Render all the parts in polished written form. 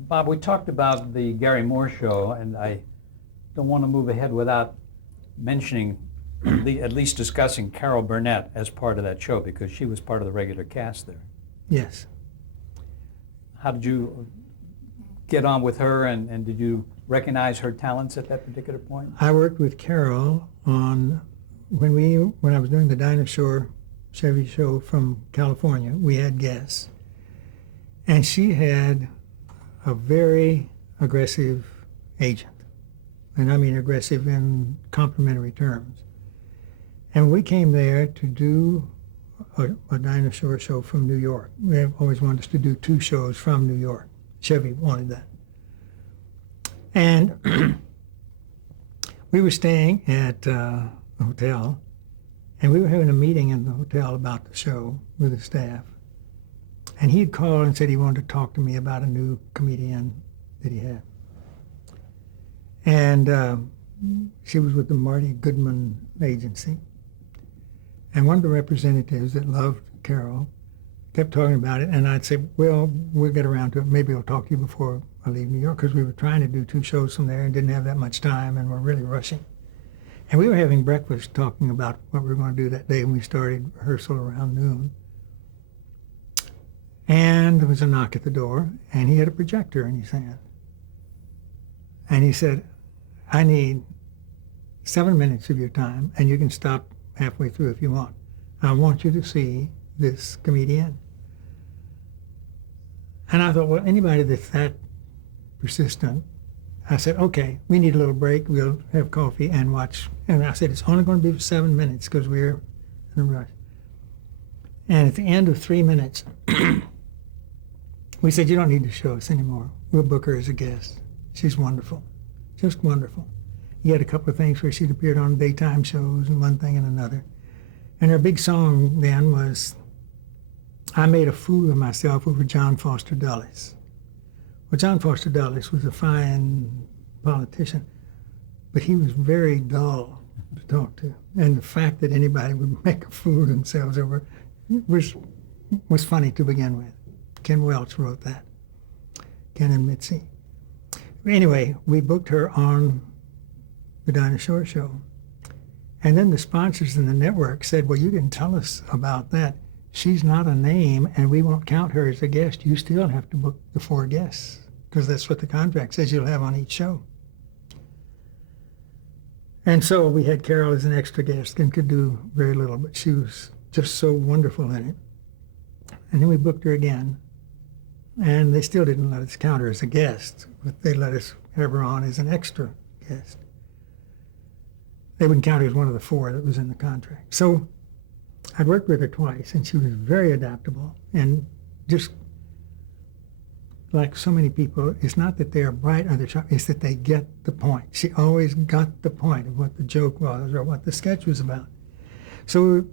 Bob, we talked about the Gary Moore show, and I don't want to move ahead without mentioning, at least discussing Carol Burnett as part of that show, because she was part of the regular cast there. Yes. How did you get on with her, and did you recognize her talents at that particular point? I worked with Carol on, when I was doing the Dinosaur Chevy show from California, we had guests. And she had a very aggressive agent. And I mean aggressive in complimentary terms. And we came there to do a dinosaur show from New York. They always wanted us to do 2 shows from New York. Chevy wanted that. And we were staying at a hotel, and we were having a meeting in the hotel about the show with the staff. And he had called and said he wanted to talk to me about a new comedian that he had. And she was with the Marty Goodman agency. And one of the representatives that loved Carol kept talking about it, and I'd say, well, we'll get around to it. Maybe I'll talk to you before I leave New York, because we were trying to do 2 shows from there and didn't have that much time, and we're really rushing. And we were having breakfast talking about what we were going to do that day, and we started rehearsal around noon. And there was a knock at the door, and he had a projector in his hand. And he said, I need 7 minutes of your time, and you can stop halfway through if you want. I want you to see this comedian. And I thought, well, anybody that's that persistent, I said, okay, we need a little break. We'll have coffee and watch. And I said, it's only going to be for 7 minutes because we're in a rush. And at the end of 3 minutes, we said, you don't need to show us anymore. We'll book her as a guest. She's wonderful, just wonderful. He had a couple of things where she'd appeared on daytime shows and one thing and another. And her big song then was, I Made a Fool of Myself over John Foster Dulles. Well, John Foster Dulles was a fine politician, but he was very dull to talk to. And the fact that anybody would make a fool of themselves over was funny to begin with. Ken Welch wrote that, Ken and Mitzi. Anyway, we booked her on the Dinah Shore show. And then the sponsors in the network said, well, you didn't tell us about that. She's not a name, and we won't count her as a guest. You still have to book the 4 guests, because that's what the contract says you'll have on each show. And so we had Carol as an extra guest and could do very little, but she was just so wonderful in it. And then we booked her again, and they still didn't let us count her as a guest, but they let us have her on as an extra guest. They wouldn't count her as one of the 4 that was in the contract. So I'd worked with her twice, and she was very adaptable. And just like so many people, it's not that they are bright or they're sharp, it's that they get the point. She always got the point of what the joke was or what the sketch was about. So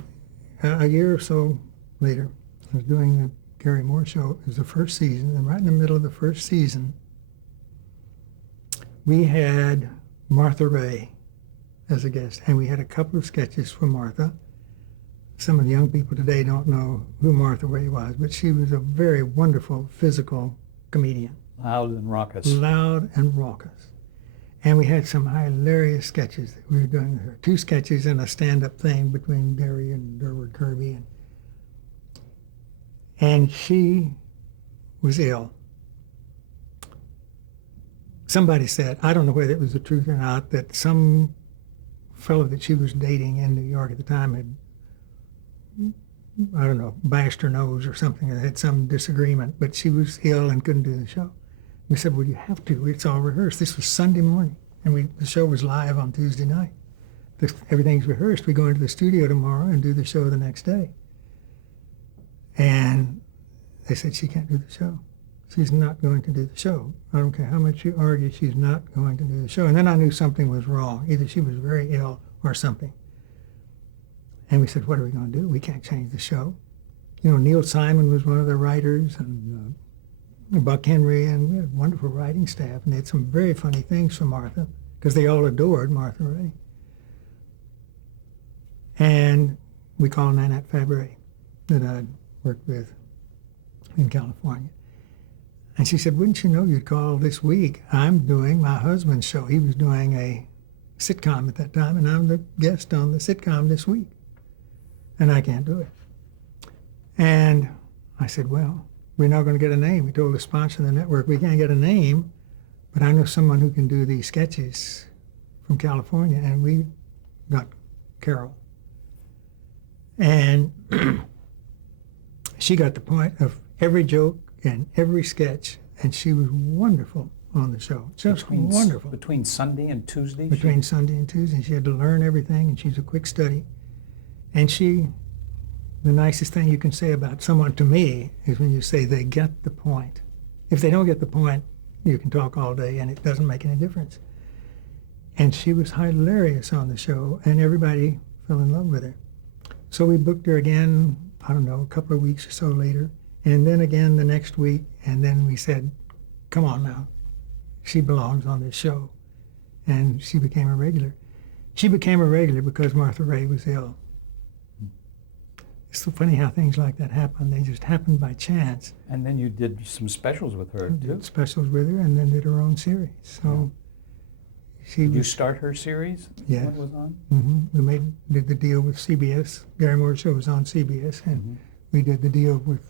a year or so later, I was doing the Gary Moore show. It was the first season, and right in the middle of the first season, we had Martha Ray as a guest, and we had a couple of sketches for Martha. Some of the young people today don't know who Martha Ray was, but she was a very wonderful physical comedian. Loud and raucous. Loud and raucous. And we had some hilarious sketches that we were doing with her. 2 sketches and a stand-up thing between Gary and Durward Kirby. And she was ill. Somebody said, I don't know whether it was the truth or not, that some fellow that she was dating in New York at the time had, I don't know, bashed her nose or something, and had some disagreement, but she was ill and couldn't do the show. We said, well, you have to. It's all rehearsed. This was Sunday morning, and the show was live on Tuesday night. Everything's rehearsed. We go into the studio tomorrow and do the show the next day. And they said, she can't do the show. She's not going to do the show. I don't care how much you argue, she's not going to do the show. And then I knew something was wrong. Either she was very ill or something. And we said, what are we going to do? We can't change the show. You know, Neil Simon was one of the writers, and Buck Henry, and we had a wonderful writing staff. And they had some very funny things for Martha, because they all adored Martha Ray. And we called Nanette Fabray, that I'd worked with in California. And she said, wouldn't you know you'd call this week? I'm doing my husband's show. He was doing a sitcom at that time, and I'm the guest on the sitcom this week. And I can't do it. And I said, well, we're not going to get a name. We told the sponsor of the network, we can't get a name, but I know someone who can do these sketches from California. And we got Carol. And she got the point of every joke and every sketch, and she was wonderful on the show. Just wonderful. Between Sunday and Tuesday? Between Sunday and Tuesday. She had to learn everything, and she's a quick study. And the nicest thing you can say about someone to me is when you say they get the point. If they don't get the point, you can talk all day, and it doesn't make any difference. And she was hilarious on the show, and everybody fell in love with her. So we booked her again, I don't know, a couple of weeks or so later, and then again the next week, and then we said, come on now, she belongs on this show. And she became a regular. She became a regular because Martha Raye was ill. It's so funny how things like that happen. They just happen by chance. And then you did some specials with her, too. Did specials with her, and then did her own series. So she Did you was, start her series Yes. when it was on? we did the deal with CBS. Gary Moore's show was on CBS, and we did the deal with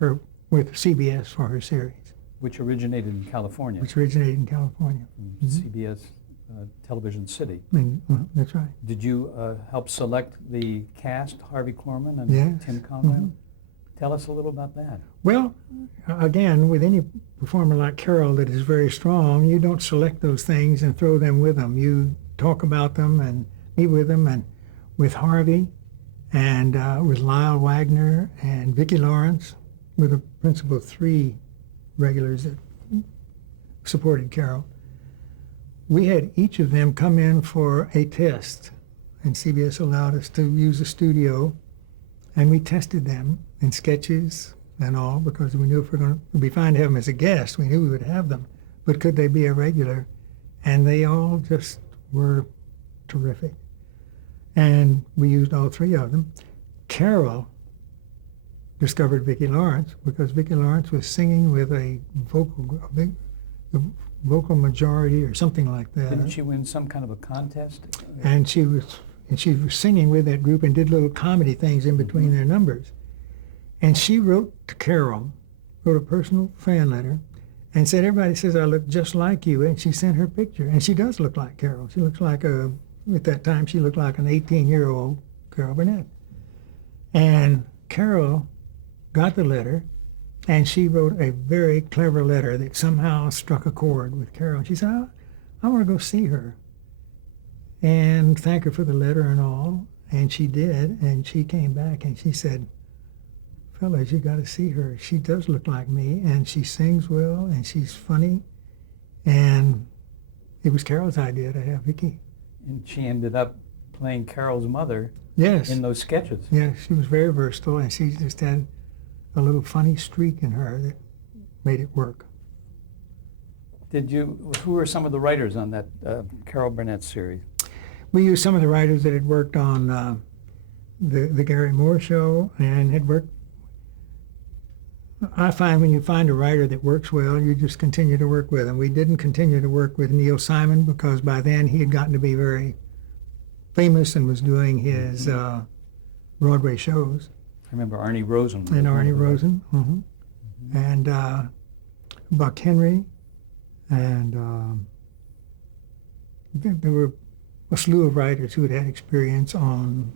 her with CBS for her series, Which originated in California, which originated in California. CBS Television City. That's right. Did you help select the cast, Harvey Korman and Yes. Tim Conrad? Tell us a little about that. Well, again, with any performer like Carol that is very strong, you don't select those things and throw them with them. You talk about them and meet with them. And with Harvey and with Lyle Wagner and Vicki Lawrence were the principal three regulars that supported Carol. We had each of them come in for a test, and CBS allowed us to use a studio, and we tested them in sketches and all, because we knew if it'd be fine to have them as a guest, we knew we would have them, but could they be a regular? And they all just were terrific. And we used all three of them. Carol discovered Vicki Lawrence because Vicki Lawrence was singing with a vocal majority or something like that. Didn't she win some kind of a contest? And she was singing with that group and did little comedy things in between their numbers. And she wrote to Carol, wrote a personal fan letter, and said, everybody says I look just like you. And she sent her picture. And she does look like Carol. She looks like at that time, she looked like an 18-year-old Carol Burnett. And Carol got the letter, and she wrote a very clever letter that somehow struck a chord with Carol. She said, I want to go see her and thank her for the letter and all. And she did, and she came back and she said, fellas, you got to see her. She does look like me, and she sings well, and she's funny. And it was Carol's idea to have Vicki. And she ended up playing Carol's mother Yes. in those sketches. Yes, she was very versatile, and she just had a little funny streak in her that made it work. Who were some of the writers on that Carol Burnett series? We used some of the writers that had worked on the Gary Moore show and had worked. I find when you find a writer that works well, you just continue to work with them. We didn't continue to work with Neil Simon because by then he had gotten to be very famous and was doing his Broadway shows. I remember Arnie Rosen. And Arnie Rosen, and Buck Henry, and there were a slew of writers who had had experience on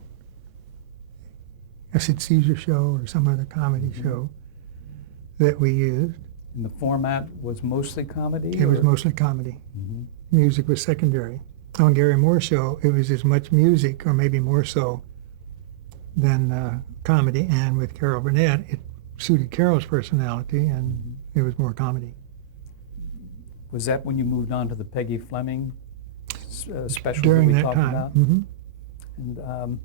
a Sid Caesar show or some other comedy show that we used. And the format was mostly comedy? It was mostly comedy. Music was secondary. On Gary Moore's show, it was as much music, or maybe more so, than comedy. And with Carol Burnett, it suited Carol's personality, and it was more comedy. Was that when you moved on to the Peggy Fleming special During that we that talked time. about? Mhm. And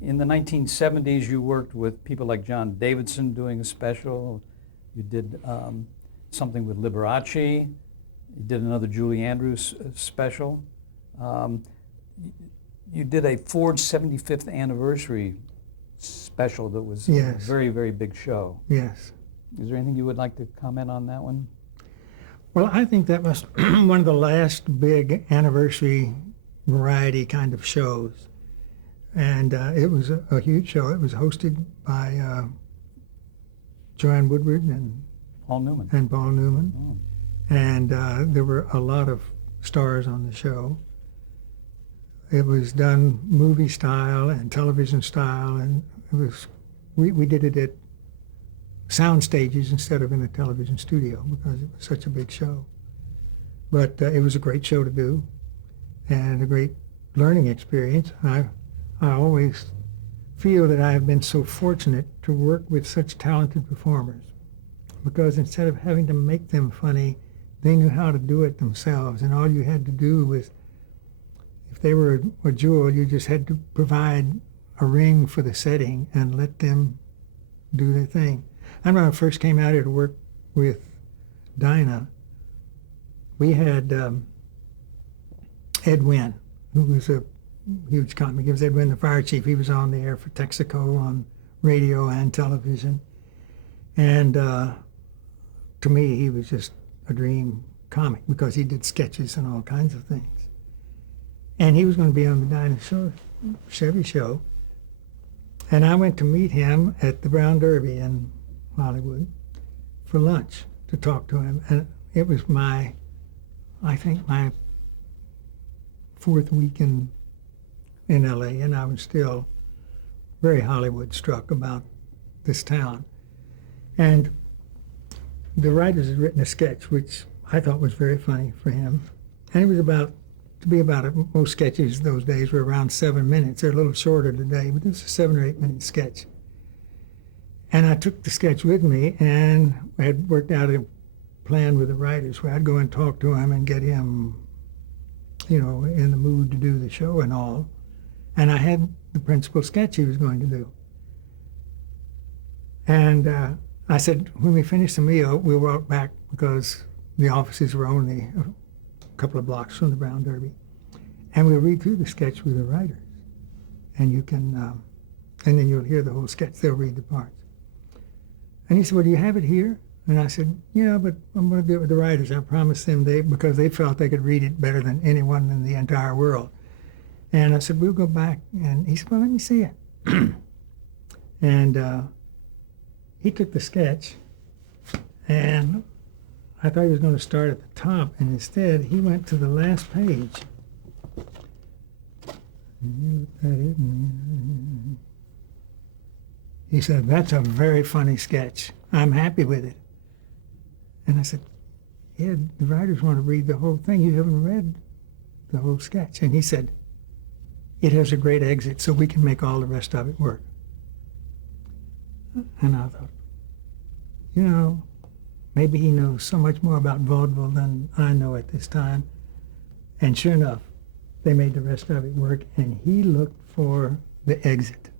in the 1970s, you worked with people like John Davidson doing a special. You did something with Liberace. You did another Julie Andrews special. You did a Ford 75th anniversary special that was Yes. a very, very big show. Yes. Is there anything you would like to comment on that one? Well, I think that was one of the last big anniversary variety kind of shows. And it was a huge show. It was hosted by Joanne Woodward Paul Newman. and Paul Newman. Oh. And there were a lot of stars on the show. It was done movie style and television style, and it was we did it at sound stages instead of in a television studio because it was such a big show. But it was a great show to do, and a great learning experience. I always feel that I have been so fortunate to work with such talented performers, because instead of having to make them funny, they knew how to do it themselves, and all you had to do was, if they were a jewel, you just had to provide a ring for the setting and let them do their thing. I remember when I first came out here to work with Dinah, we had Ed Wynn, who was a huge comic. He was Ed Wynn, the fire chief. He was on the air for Texaco on radio and television. And to me, he was just a dream comic because he did sketches and all kinds of things. And he was going to be on the Dinah Chevy show. And I went to meet him at the Brown Derby in Hollywood for lunch to talk to him. And it was I think my fourth week in LA, and I was still very Hollywood struck about this town. And the writers had written a sketch which I thought was very funny for him. And it was most sketches those days were around 7 minutes. They're a little shorter today, but this is a 7 or 8 minute sketch. And I took the sketch with me, and I had worked out a plan with the writers where I'd go and talk to him and get him, in the mood to do the show and all. And I had the principal sketch he was going to do. And I said, when we finish the meal, we'll walk back because the offices were only a couple of blocks from the Brown Derby. And we'll read through the sketch with the writers. And you can, and then you'll hear the whole sketch. They'll read the parts. And he said, well, do you have it here? And I said, yeah, but I'm going to do it with the writers. I promised them because they felt they could read it better than anyone in the entire world. And I said, we'll go back. And he said, well, let me see it. And he took the sketch, and I thought he was going to start at the top, and instead he went to the last page. And he looked at it, and he said, that's a very funny sketch. I'm happy with it. And I said, yeah, the writers want to read the whole thing. You haven't read the whole sketch. And he said, it has a great exit, so we can make all the rest of it work. And I thought, maybe he knows so much more about vaudeville than I know at this time. And sure enough, they made the rest of it work, and he looked for the exit.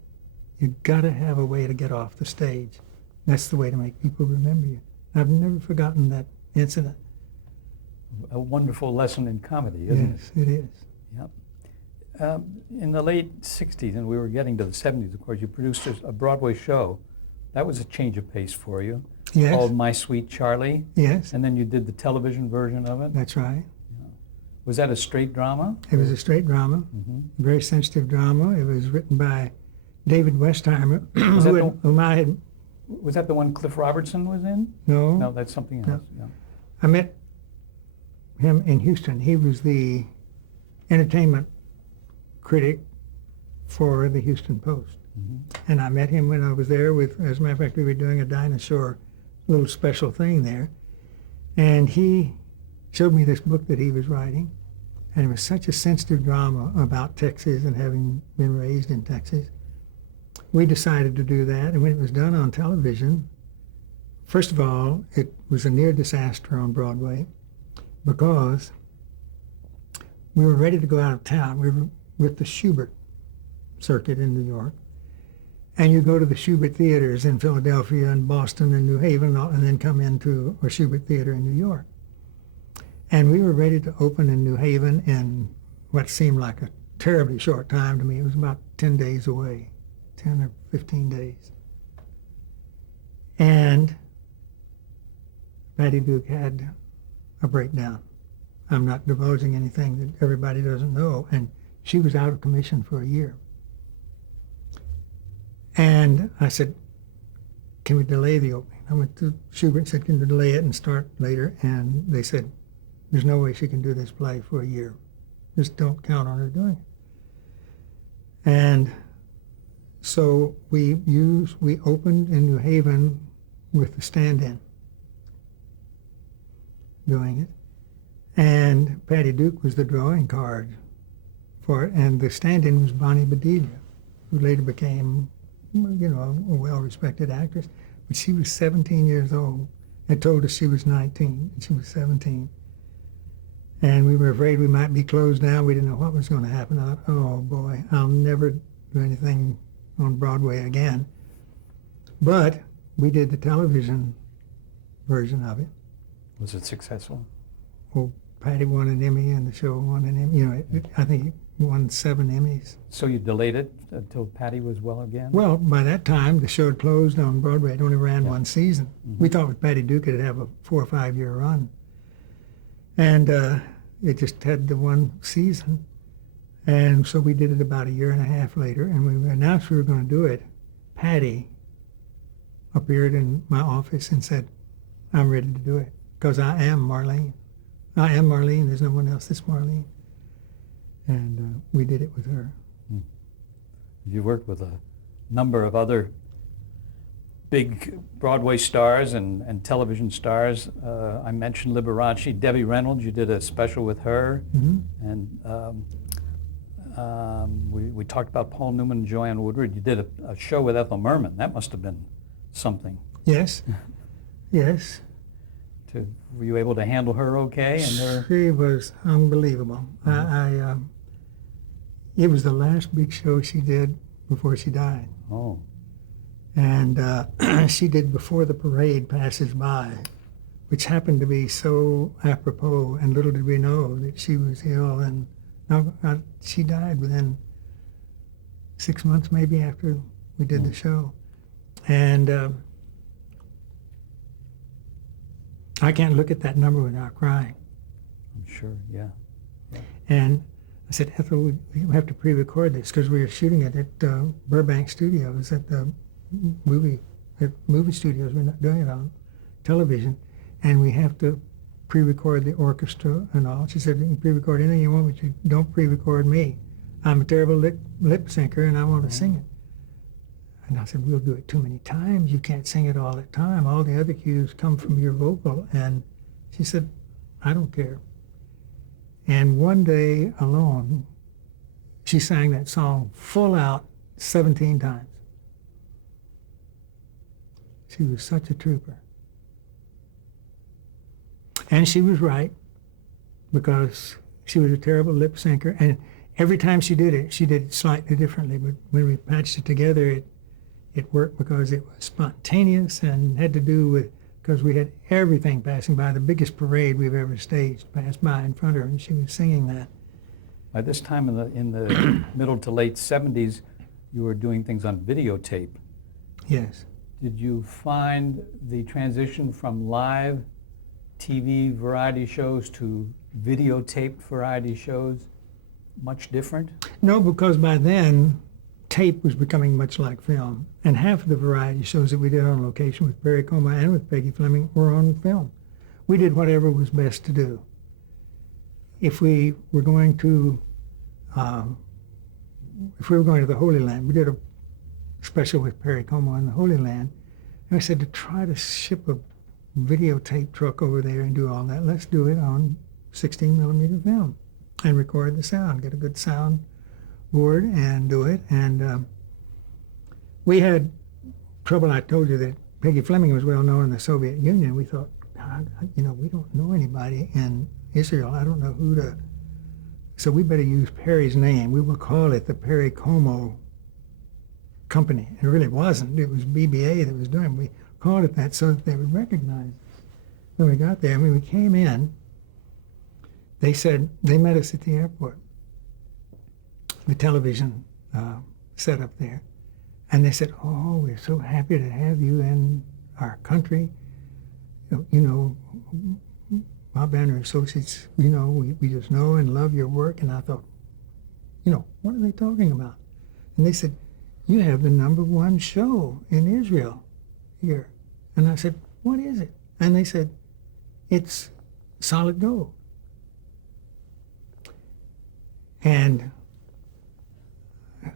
You got to have a way to get off the stage. That's the way to make people remember you. I've never forgotten that incident. A wonderful lesson in comedy, isn't it? Yes, it is. Yep. In the late 60s, and we were getting to the 70s, of course, you produced a Broadway show. That was a change of pace for you. Yes. Called My Sweet Charlie. Yes. And then you did the television version of it. That's right. Was that a straight drama? It was a straight drama, Mm-hmm. very sensitive drama. It was written by David Westheimer, Was that the one Cliff Robertson was in? No, No, that's something else. No. Yeah. I met him in Houston. He was the entertainment critic for the Houston Post. Mm-hmm. And I met him when I was there as a matter of fact, we were doing a dinosaur little special thing there. And he showed me this book that he was writing. And it was such a sensitive drama about Texas and having been raised in Texas. We decided to do that. And when it was done on television, first of all, it was a near disaster on Broadway because we were ready to go out of town. We were with the Schubert circuit in New York. And you go to the Schubert theaters in Philadelphia and Boston and New Haven and then come into a Schubert theater in New York. And we were ready to open in New Haven in what seemed like a terribly short time to me. It was about 10 days away, 10 or 15 days. And Patty Duke had a breakdown. I'm not divulging anything that everybody doesn't know. And she was out of commission for a year. And I said, can we delay the opening? I went to Schubert and said, can we delay it and start later? And they said, there's no way she can do this play for a year. Just don't count on her doing it. And so we opened in New Haven with the stand-in doing it. And Patty Duke was the drawing card for it. And the stand-in was Bonnie Bedelia, who later became, a well-respected actress. But she was 17 years old and told us she was 19 and she was 17. And we were afraid we might be closed down. We didn't know what was going to happen. I thought, oh boy, I'll never do anything on Broadway again. But we did the television version of it. Was it successful? Well, Patty won an Emmy and the show won an Emmy. I think it won 7 Emmys. So you delayed it until Patty was well again? Well, by that time, the show had closed on Broadway. It only ran one season. Mm-hmm. We thought with Patty Duke it'd have a 4 or 5 year run. And it just had the one season. And so we did it about a year and a half later, and we announced we were going to do it. Patty appeared in my office and said, I'm ready to do it, because I am Marlene. I am Marlene. There's no one else that's Marlene. And we did it with her. You worked with a number of other big Broadway stars and television stars. I mentioned Liberace. Debbie Reynolds, you did a special with her. Mm-hmm. And we talked about Paul Newman and Joanne Woodward. You did a show with Ethel Merman. That must have been something. Yes. Yes. Were you able to handle her okay? And her... She was unbelievable. Mm-hmm. It was the last big show she did before she died. Oh. And she did Before the Parade Passes By, which happened to be so apropos, and little did we know that she was ill. And she died within 6 months maybe after we did the show. And I can't look at that number without crying. I'm sure, yeah. And I said, Ethel, we have to pre-record this, because we were shooting it at Burbank Studios, at the movie studios. We're not doing it on television. And we have to pre-record the orchestra and all. She said, you can pre-record anything you want, but you don't pre-record me. I'm a terrible lip syncer, and I want to sing it. And I said, we'll do it too many times. You can't sing it all the time. All the other cues come from your vocal. And she said, I don't care. And one day alone, she sang that song full out 17 times. She was such a trooper. And she was right, because she was a terrible lip syncer. And every time she did it slightly differently. But when we patched it together, it worked, because it was spontaneous and had to do with, because we had everything passing by. The biggest parade we've ever staged passed by in front of her, and she was singing that. By this time in the middle to late 70s, you were doing things on videotape. Yes. Did you find the transition from live TV variety shows to videotaped variety shows much different? No, because by then, tape was becoming much like film. And half of the variety shows that we did on location with Perry Como and with Peggy Fleming were on film. We did whatever was best to do. If we were going to the Holy Land, we did a special with Perry Como in the Holy Land. And I said, to try to ship a videotape truck over there and do all that, let's do it on 16 millimeter film and record the sound, get a good sound board and do it. And we had trouble. I told you that Peggy Fleming was well known in the Soviet Union. We thought, God, we don't know anybody in Israel. I don't know who to. So we better use Perry's name. We will call it the Perry Como Company. It really wasn't. It was BBA that was doing it. We called it that so that they would recognize it. When we got there, when we came in, they said, they met us at the airport, the television set up there. And they said, oh, we're so happy to have you in our country. Bob Banner Associates, we just know and love your work. And I thought, what are they talking about? And they said, you have the #1 show in Israel here. And I said, what is it? And they said, it's Solid Gold. And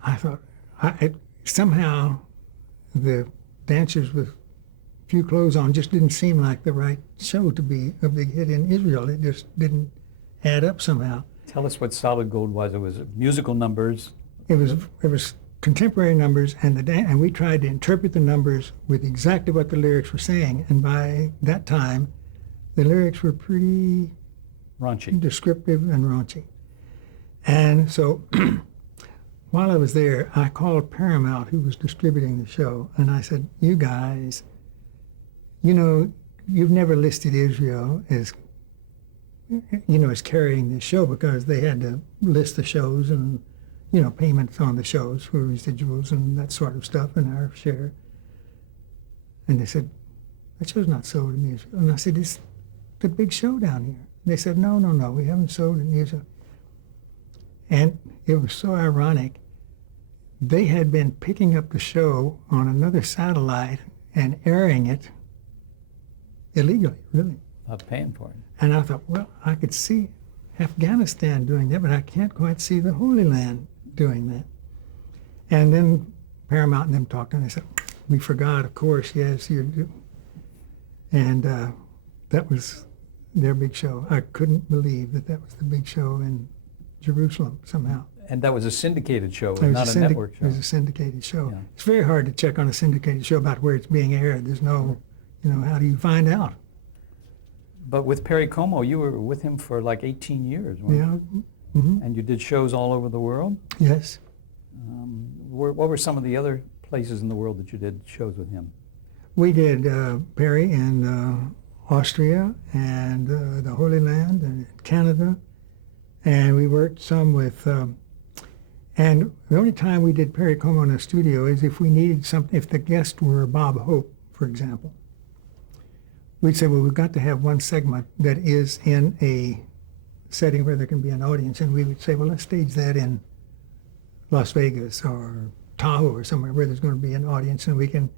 I thought, somehow the Dancers with Few Clothes On just didn't seem like the right show to be a big hit in Israel. It just didn't add up somehow. Tell us what Solid Gold was. It was musical numbers. It was contemporary numbers, and we tried to interpret the numbers with exactly what the lyrics were saying. And by that time, the lyrics were pretty Raunchy. descriptive and raunchy. And so while I was there, I called Paramount, who was distributing the show, and I said, you guys, you've never listed Israel as carrying this show, because they had to list the shows and, payments on the shows for residuals and that sort of stuff and our share. And they said, that show's not sold in Israel. And I said, it's the big show down here. And they said, no, we haven't sold in Israel. And it was so ironic. They had been picking up the show on another satellite and airing it illegally, really. Not paying for it. And I thought, well, I could see Afghanistan doing that, but I can't quite see the Holy Land doing that. And then Paramount and them talked, and they said, we forgot, of course, yes, you do. And that was their big show. I couldn't believe that was the big show in Jerusalem somehow. And that was a syndicated show, It was not a network show. It was a syndicated show. Yeah. It's very hard to check on a syndicated show about where it's being aired. There's no, how do you find out? But with Perry Como, you were with him for like 18 years, weren't you? Yeah. Mm-hmm. And you did shows all over the world? Yes. What were some of the other places in the world that you did shows with him? We did Perry in Austria and the Holy Land and Canada. And we worked some with, and the only time we did Perry Como in a studio is if we needed something, if the guest were Bob Hope, for example. We'd say, well, we've got to have one segment that is in a setting where there can be an audience. And we would say, well, let's stage that in Las Vegas or Tahoe or somewhere where there's going to be an audience, and we can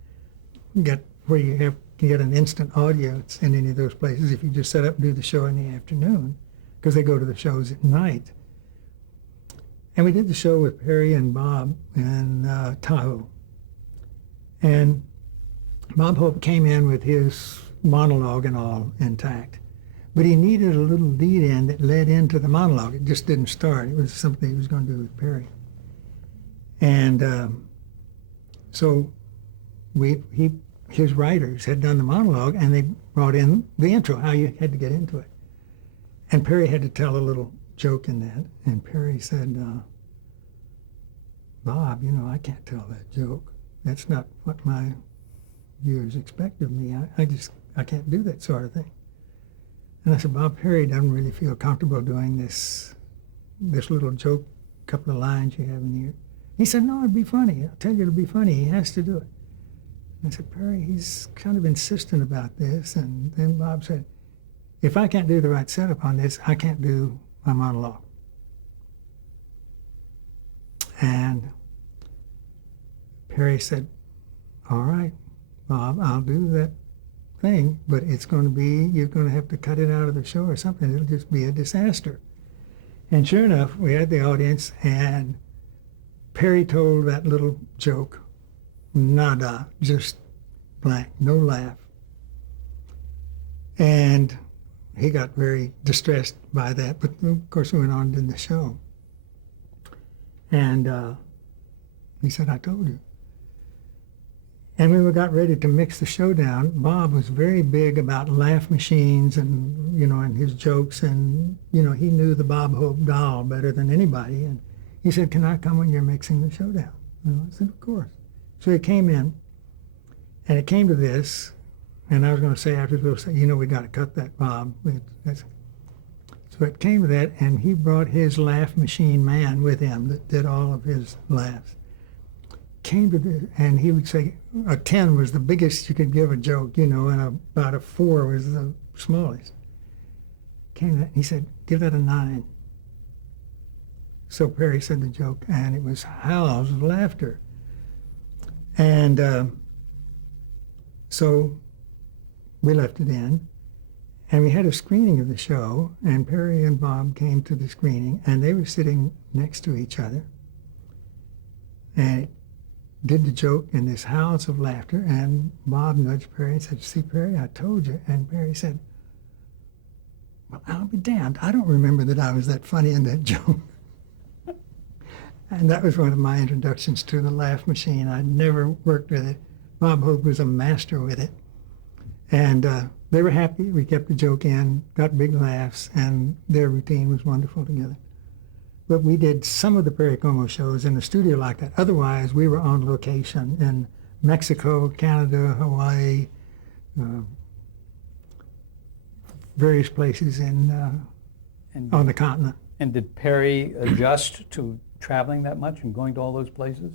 get where you can get an instant audience in any of those places if you just set up and do the show in the afternoon, because they go to the shows at night. And we did the show with Perry and Bob in Tahoe. And Bob Hope came in with his monologue and all intact. But he needed a little lead-in that led into the monologue. It just didn't start. It was something he was going to do with Perry. And so his writers had done the monologue, and they brought in the intro, how you had to get into it. And Perry had to tell a little joke in that. And Perry said, Bob, I can't tell that joke. That's not what my viewers expect of me. I can't do that sort of thing. And I said, Bob, Perry doesn't really feel comfortable doing this little joke, couple of lines you have in here. He said, no, it'd be funny. I'll tell you, it'll be funny. He has to do it. And I said, Perry, he's kind of insistent about this. And then Bob said, if I can't do the right setup on this, I can't do my monologue. And Perry said, all right, Bob, I'll do that thing, but you're going to have to cut it out of the show or something. It'll just be a disaster. And sure enough, we had the audience, and Perry told that little joke, nada, just blank, no laugh. And he got very distressed by that, but of course we went on and did the show. And he said, I told you. And when we got ready to mix the show down, Bob was very big about laugh machines and, and his jokes. And, he knew the Bob Hope doll better than anybody. And he said, can I come when you're mixing the show down? And I said, of course. So he came in, and it came to this. And I was going to say afterwards, we got to cut that, Bob. So it came to that, and he brought his laugh machine man with him that did all of his laughs. Came to this, and he would say a 10 was the biggest you could give a joke, and about a 4 was the smallest. came to that, he said, give that a 9. So Perry said the joke, and it was howls of laughter. And so we left it in, and we had a screening of the show, and Perry and Bob came to the screening, and they were sitting next to each other, and it did the joke in this howls of laughter, and Bob nudged Perry and said, see, Perry, I told you. And Perry said, well, I'll be damned. I don't remember that I was that funny in that joke. And that was one of my introductions to the laugh machine. I'd never worked with it. Bob Hope was a master with it. And they were happy. We kept the joke in, got big laughs, and their routine was wonderful together. But we did some of the Perry Como shows in the studio like that. Otherwise, we were on location in Mexico, Canada, Hawaii, various places on the continent. And did Perry adjust to traveling that much and going to all those places?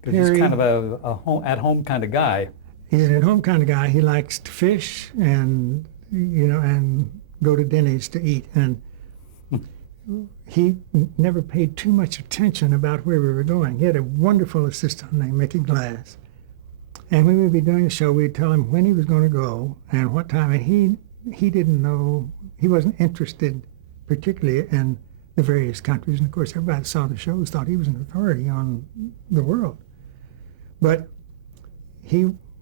Because he's kind of a at-home kind of guy. He's an at-home kind of guy. He likes to fish and, and go to Denny's to eat. And he never paid too much attention about where we were going. He had a wonderful assistant named Mickey Glass. And when we would be doing the show, we'd tell him when he was going to go and what time. And he didn't know, he wasn't interested particularly in the various countries. And of course, everybody that saw the shows thought he was an authority on the world. But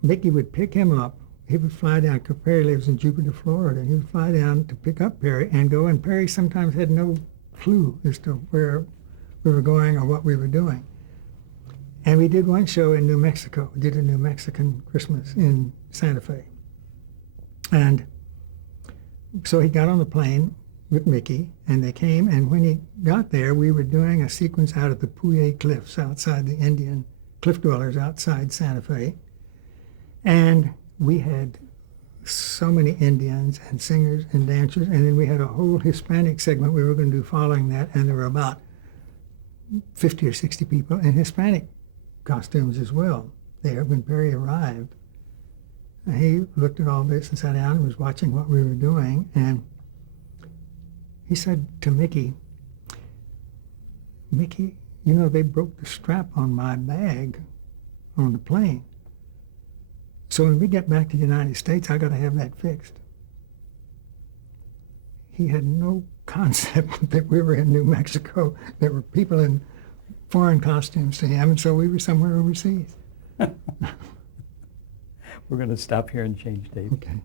Mickey would pick him up. He would fly down, because Perry lives in Jupiter, Florida. He would fly down to pick up Perry and go. And Perry sometimes had no clue as to where we were going or what we were doing. And we did one show in New Mexico. We did a New Mexican Christmas in Santa Fe. And so he got on the plane with Mickey, and they came, and when he got there, we were doing a sequence out of the Puya Cliffs outside the Indian cliff dwellers outside Santa Fe. And we had so many Indians and singers and dancers, and then we had a whole Hispanic segment we were going to do following that, and there were about 50 or 60 people in Hispanic costumes as well there when Perry arrived. And he looked at all this and sat down and was watching what we were doing, and he said to Mickey, they broke the strap on my bag on the plane. So when we get back to the United States, I got to have that fixed. He had no concept that we were in New Mexico. There were people in foreign costumes to him, and so we were somewhere overseas. We're going to stop here and change tape. Okay.